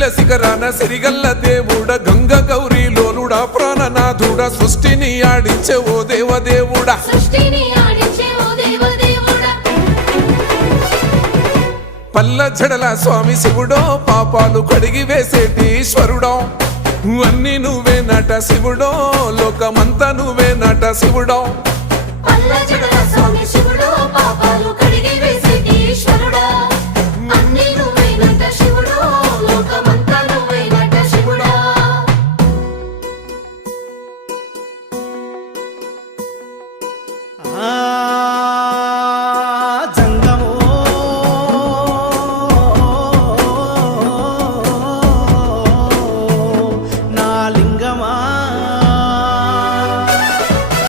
శైల శిఖరాన సిరిగల్ల దేవుడ గంగ గౌరీ లోలుడా ప్రాణనాథుడా సృష్టిని ఆడించే ఓ దేవదేవుడా పల్ల జడల స్వామి శివుడో పాపాలు కడిగి వేసేటి ఈశ్వరుడో అన్ని నువ్వే నట శివుడో లోకమంతా నువ్వే నట శివుడో పల్ల జడల స్వామి శివుడో పాపాలు